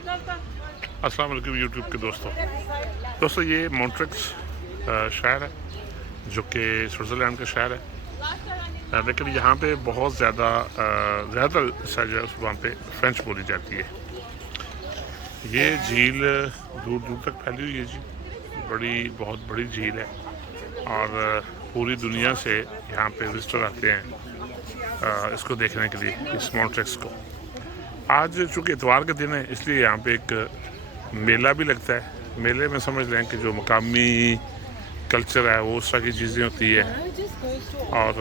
अस्सलाम वालेकुम यूट्यूब के दोस्तों ये मॉन्ट्रिक्स शहर है जो कि स्विट्ज़रलैंड का शहर है। लेकिन यहाँ पे बहुत ज़्यादातर जो है वहाँ पे फ्रेंच बोली जाती है। ये झील दूर दूर तक फैली हुई है जी, बहुत बड़ी झील है और पूरी दुनिया से यहाँ पे विजिटर आते हैं इसको देखने के लिए, इस मॉन्ट्रिक्स को। आज चूँकि इतवार के दिन है इसलिए यहाँ पे एक मेला भी लगता है। मेले में समझ लें कि जो मकामी कल्चर है वो उस तरह की चीज़ें होती है और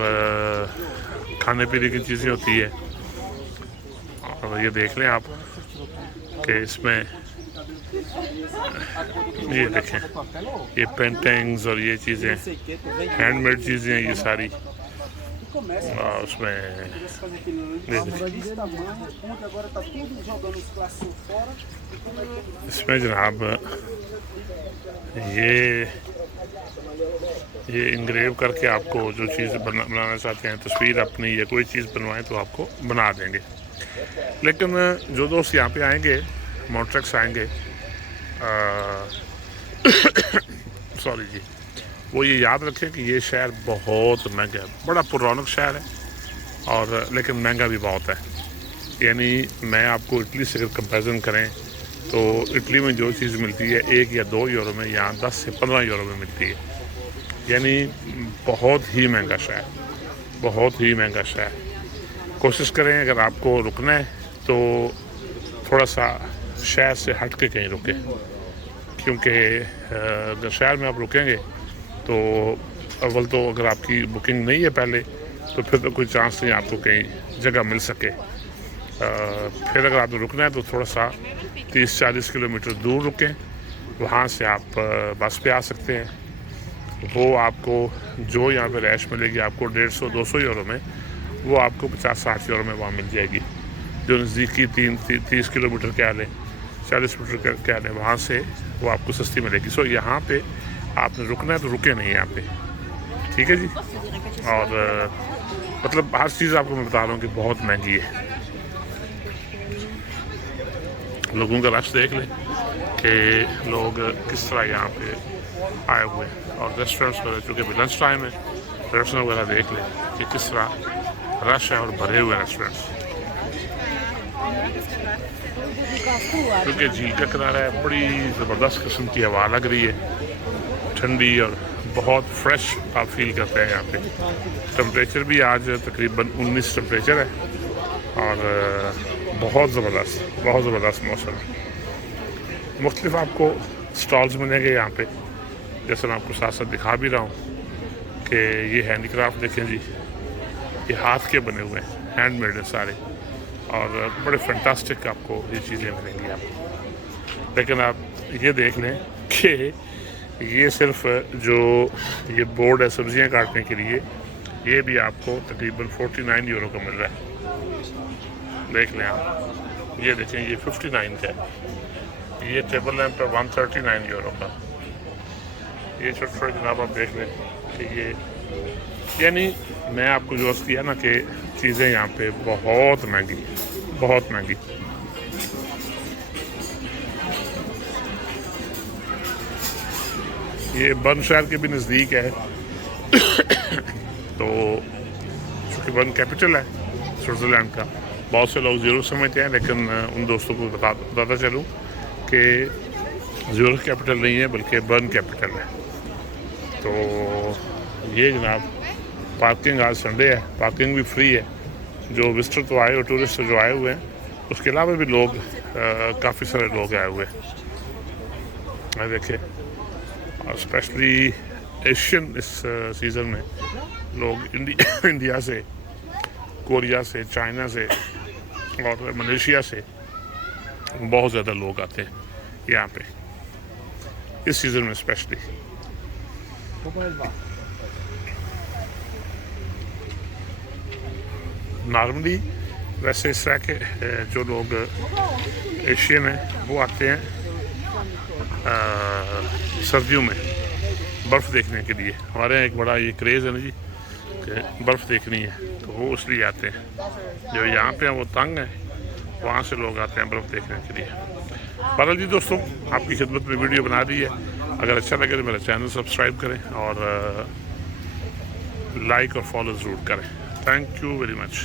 खाने पीने की चीज़ें होती है। और ये देख लें आप कि इसमें ये देखें, ये पेंटिंग्स और ये चीज़ें हैंडमेड चीज़ें हैं ये सारी। उसमें इसमें जनाब ये इंग्रेव करके आपको जो चीज़ बनाना चाहते हैं, तस्वीर अपनी या कोई चीज़ बनवाएं तो आपको बना देंगे। लेकिन जो दोस्त यहाँ पे आएंगे, मॉन्ट्रिक्स आएंगे, सॉरी जी, वो ये याद रखें कि ये शहर बहुत महंगा है। बड़ा पुराना शहर है और लेकिन महंगा भी बहुत है। यानी मैं आपको इटली से अगर कंपैरिजन करें तो इटली में जो चीज़ मिलती है 1 या 2 यूरो में, यहाँ 10 से 15 यूरो में मिलती है। यानी बहुत ही महंगा शहर, बहुत ही महंगा शहर। कोशिश करें अगर आपको रुकना है तो थोड़ा सा शहर से हट के कहीं रुकें, क्योंकि अगर शहर में आप रुकेंगे तो अव्वल तो अगर आपकी बुकिंग नहीं है पहले तो फिर तो कोई चांस नहीं आपको कहीं जगह मिल सके। फिर अगर आपको रुकना है तो थोड़ा सा 30-40 किलोमीटर दूर रुकें, वहाँ से आप बस पे आ सकते हैं। वो आपको जो यहाँ पे रैश मिलेगी आपको 150-200 यूरो में, वो आपको 50-60 यूरो में वहाँ मिल जाएगी। जो नज़दीकी 30 किलोमीटर क्या लें, 40 मीटर क्या लें, वहाँ से वो आपको सस्ती मिलेगी। सो यहाँ पे आपने रुकना है तो रुके नहीं यहाँ पे, ठीक है जी। और मतलब हर चीज़ आपको मैं बता रहा हूँ कि बहुत महंगी है। लोगों का रश देख लें कि लोग किस तरह यहाँ पे आए हुए हैं। और रेस्टोरेंट्स वगैरह चूँकि लंच टाइम है, रेस्टोरेंट वगैरह देख लें कि किस तरह रश है और भरे हुए रेस्टोरेंट्स। क्योंकि झील का किनारा है, बड़ी ज़बरदस्त किस्म की हवा लग रही है, ठंडी, और बहुत फ्रेश आप फील करते हैं यहाँ पे। टेम्परेचर भी आज तकरीबन 19 टेम्परेचर है और बहुत ज़बरदस्त मौसम है। मुख्तलिफ आपको स्टॉल्स मिलेंगे यहाँ पे, जैसे मैं आपको साथ साथ दिखा भी रहा हूँ कि ये हैंडीक्राफ्ट देखें जी, ये हाथ के बने हुए हैं, हैंडमेड है सारे, और बड़े फैंटास्टिक आपको ये चीज़ें मिलेंगी आपको। लेकिन आप ये देख लें कि ये सिर्फ जो ये बोर्ड है सब्जियां काटने के लिए, ये भी आपको तकरीबन 49 यूरो का मिल रहा है। देख लें आप, ये देखें ये 59 का है। ये टेबल लैंप है 139 यूरो का। ये छोटे जनाब आप देख लें कि ये, यानी मैं आपको जो अर्ज़ किया ना कि चीज़ें यहाँ पे बहुत महंगी। ये बर्न शहर के भी नज़दीक है तो चूँकि बर्न कैपिटल है स्विट्ज़रलैंड का, बहुत से लोग ज़रूर समझते हैं, लेकिन उन दोस्तों को बताता चलूँ कि ज़ूरिख कैपिटल नहीं है बल्कि बर्न कैपिटल है। तो ये जनाब पार्किंग आज संडे है, पार्किंग भी फ्री है। जो विजिटर तो आए और टूरिस्ट जो आए हुए हैं, उसके अलावा भी लोग काफ़ी सारे लोग आए हुए हैं। देखिए, और स्पेशली एशियन इस सीज़न में लोग इंडिया से, कोरिया से, चाइना से और मलेशिया से बहुत ज़्यादा लोग आते हैं यहाँ पे इस सीज़न में स्पेशली। नॉर्मली वैसे इस तरह के जो लोग एशियन हैं वो आते हैं सर्दियों में बर्फ़ देखने के लिए। हमारे यहाँ एक बड़ा ये क्रेज़ है ना जी कि बर्फ़ देखनी है, तो वो इसलिए आते हैं। जो यहाँ पे हैं वो तंग हैं, वहाँ से लोग आते हैं बर्फ़ देखने के लिए। बहरहाल जी दोस्तों, आपकी खिदमत में वीडियो बना दी है। अगर अच्छा लगे तो मेरा चैनल सब्सक्राइब करें और लाइक और फॉलो ज़रूर करें। Thank you very much.